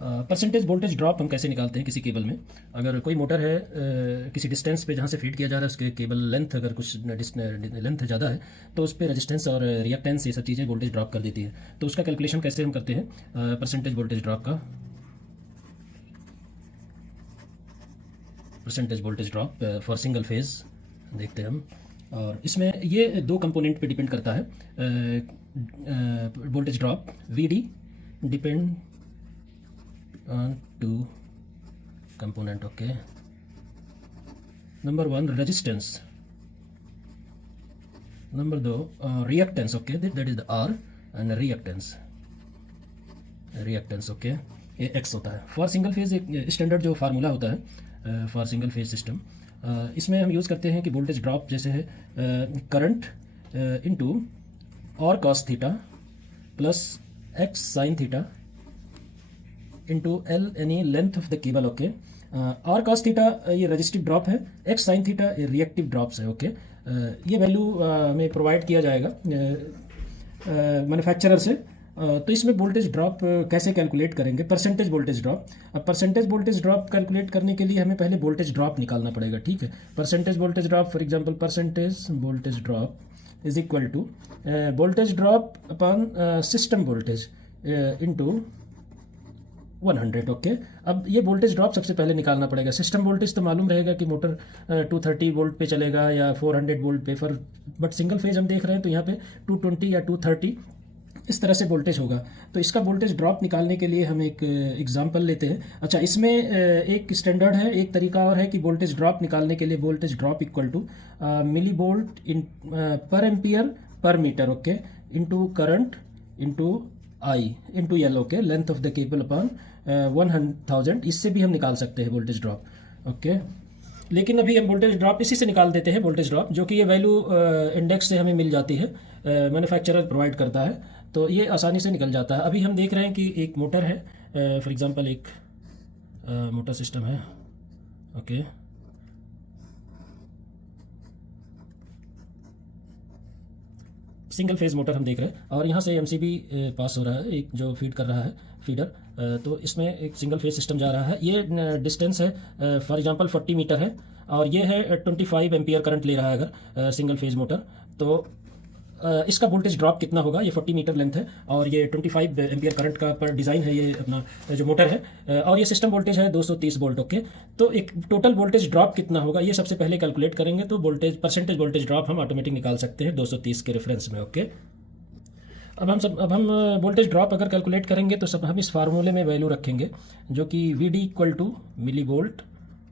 Percentage voltage drop हम कैसे निकालते हैं किसी केबल में। अगर कोई मोटर है किसी डिस्टेंस पे जहाँ से फीड किया जा रहा है उसके केबल लेंथ अगर कुछ लेंथ ज़्यादा है तो उस पर रेजिस्टेंस और रिएक्टेंस ये सब चीज़ें वोल्टेज ड्रॉप कर देती है। तो उसका कैलकुलेशन कैसे हम करते हैं परसेंटेज वोल्टेज ड्रॉप का। Percentage voltage drop for single phase देखते हैं हम, और इसमें ये दो कंपोनेंट पे डिपेंड करता है। Voltage drop VD depend on two component, okay. Number one, resistance. Number two, reactance, okay. That is the R and reactance, okay. ये X होता है। फॉर सिंगल फेज एक स्टैंडर्ड जो फार्मूला होता है फॉर सिंगल फेज सिस्टम, इसमें हम use करते हैं कि वोल्टेज ड्रॉप जैसे है करंट इनटू और cos theta plus X sine theta into L यानी length of the cable, okay. R cos theta ये रजिस्टिव ड्रॉप है, एक्स साइन थीटा ये रिएक्टिव ड्रॉप्स है, ओके। ये वैल्यू में प्रोवाइड किया जाएगा मैन्युफैक्चरर से। तो इसमें वोल्टेज ड्रॉप कैसे कैलकुलेट करेंगे, परसेंटेज वोल्टेज ड्रॉप। अब परसेंटेज वोल्टेज ड्रॉप कैलकुलेट करने के लिए हमें पहले वोल्टेज ड्रॉप निकालना पड़ेगा, ठीक है। Percentage voltage drop, for example percentage voltage drop is equal to voltage drop upon system voltage into 100, okay. अब ये वोल्टेज ड्रॉप सबसे पहले निकालना पड़ेगा। सिस्टम वोल्टेज तो मालूम रहेगा कि मोटर 230 वोल्ट पे चलेगा या 400 वोल्ट पे, बट सिंगल फेज हम देख रहे हैं तो यहाँ पे 220 या 230 इस तरह से वोल्टेज होगा। तो इसका वोल्टेज ड्रॉप निकालने के लिए हम एक एग्जांपल लेते हैं। अच्छा, इसमें एक स्टैंडर्ड है, एक तरीका और है कि वोल्टेज ड्रॉप निकालने के लिए voltage drop equal to millivolt in per ampere per metre, okay, into current into I into L, okay, length of the cable upon 1000। इससे भी हम निकाल सकते हैं वोल्टेज ड्रॉप, ओके। लेकिन अभी हम वोल्टेज ड्रॉप इसी से निकाल देते हैं, वोल्टेज ड्रॉप, जो कि ये वैल्यू इंडेक्स से हमें मिल जाती है, मैन्युफैक्चरर प्रोवाइड करता है, तो ये आसानी से निकल जाता है। अभी हम देख रहे हैं कि एक मोटर है, फॉर एग्जांपल एक मोटर सिस्टम है, ओके। सिंगल फेज मोटर हम देख रहे हैं और यहाँ से MCB पास हो रहा है, एक जो फीड कर रहा है फीडर। तो इसमें एक सिंगल फेज सिस्टम जा रहा है। ये डिस्टेंस है फॉर एग्जांपल 40 मीटर है और ये है 25 एम्पियर करंट ले रहा है अगर सिंगल फेज मोटर। तो इसका वोल्टेज ड्रॉप कितना होगा, ये 40 मीटर लेंथ है और ये 25 एम्पियर करंट का पर डिज़ाइन है ये अपना जो मोटर है, और ये सिस्टम वोल्टेज है 230 वोल्ट, ओके। तो एक टोटल वोल्टेज ड्रॉप कितना होगा ये सबसे पहले कैलकुलेट करेंगे, तो परसेंटेज वोल्टेज ड्रॉप हम ऑटोमेटिक निकाल सकते हैं 230 के रेफरेंस में, ओके। अब हम वोल्टेज ड्रॉप अगर कैलकुलेट करेंगे तो सब हम इस फार्मूले में वैल्यू रखेंगे, जो कि VD equal to millivolt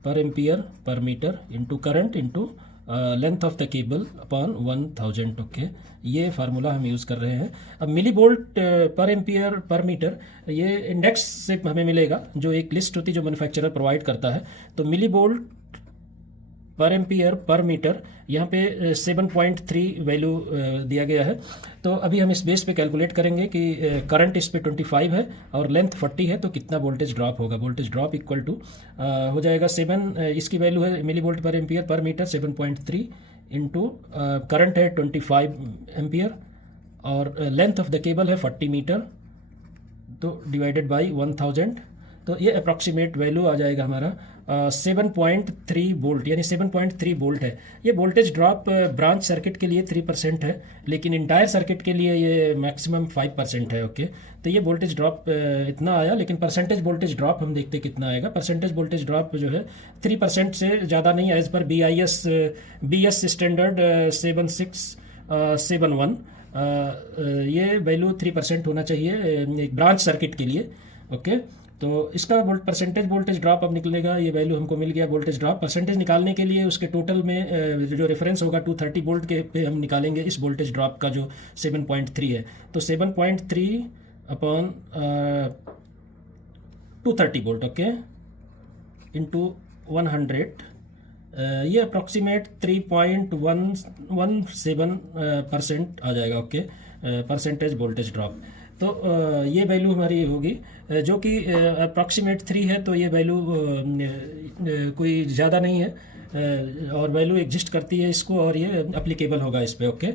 per ampere per metre into current into length of the cable upon 1000, okay. ये फार्मूला हम यूज़ कर रहे हैं। अब millivolt per ampere per metre ये इंडेक्स से हमें मिलेगा, जो एक लिस्ट होती है जो मैन्युफैक्चरर प्रोवाइड करता है। तो milli volt per ampere per metre यहाँ पे 7.3 वैल्यू दिया गया है। तो अभी हम इस बेस पे कैलकुलेट करेंगे कि करंट इस पे 25 है और लेंथ 40 है, तो कितना वोल्टेज ड्रॉप होगा। वोल्टेज ड्रॉप इक्वल टू हो जाएगा 7, इसकी वैल्यू है milli volt per ampere per metre 7.3 into current है 25 एम्पियर और लेंथ ऑफ द केबल है 40 मीटर, तो डिवाइडेड बाई 1000। तो ये अप्रॉक्सीमेट वैल्यू आ जाएगा हमारा 7.3 वोल्ट, यानी 7.3 वोल्ट है। ये वोल्टेज ड्रॉप ब्रांच सर्किट के लिए 3% है, लेकिन इंटायर सर्किट के लिए ये मैक्सिमम 5% है, ओके। तो ये वोल्टेज ड्रॉप इतना आया, लेकिन परसेंटेज वोल्टेज ड्रॉप हम देखते कितना आएगा। परसेंटेज वोल्टेज ड्रॉप जो है 3% से ज़्यादा नहीं है, एज पर BS स्टैंडर्ड 7671 ये वैल्यू 3% होना चाहिए एक ब्रांच सर्किट के लिए, ओके। तो इसका परसेंटेज वोल्टेज ड्रॉप अब निकलेगा, ये वैल्यू हमको मिल गया वोल्टेज ड्रॉप। परसेंटेज निकालने के लिए उसके टोटल में जो रेफरेंस होगा 230 वोल्ट के पे हम निकालेंगे इस वोल्टेज ड्रॉप का जो 7.3 है। तो 7.3 अपॉन 230 वोल्ट, ओके, इंटू 100, ये अप्रॉक्सीमेट 3.117% आ जाएगा, ओके, परसेंटेज वोल्टेज ड्रॉप। तो ये वैल्यू हमारी होगी जो कि अप्रॉक्सीमेट 3 है, तो ये वैल्यू कोई ज़्यादा नहीं है और वैल्यू एग्जिस्ट करती है इसको और ये अप्लीकेबल होगा इस पर, ओके।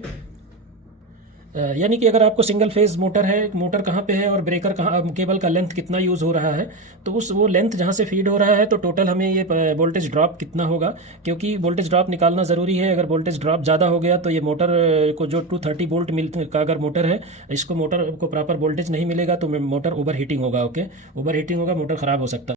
यानी कि अगर आपको सिंगल फेज मोटर है, मोटर कहाँ पे है और ब्रेकर कहाँ, केबल का लेंथ कितना यूज़ हो रहा है, तो उस वो लेंथ जहाँ से फीड हो रहा है तो टोटल हमें ये वोल्टेज ड्रॉप कितना होगा, क्योंकि वोल्टेज ड्रॉप निकालना ज़रूरी है। अगर वोल्टेज ड्रॉप ज़्यादा हो गया तो ये मोटर को जो 230 वोल्ट मिल का अगर मोटर है, इसको मोटर को प्रॉपर वोल्टेज नहीं मिलेगा तो मोटर ओवर हीटिंग होगा। ओके, ओवर हीटिंग होगा, मोटर ख़राब हो सकता है।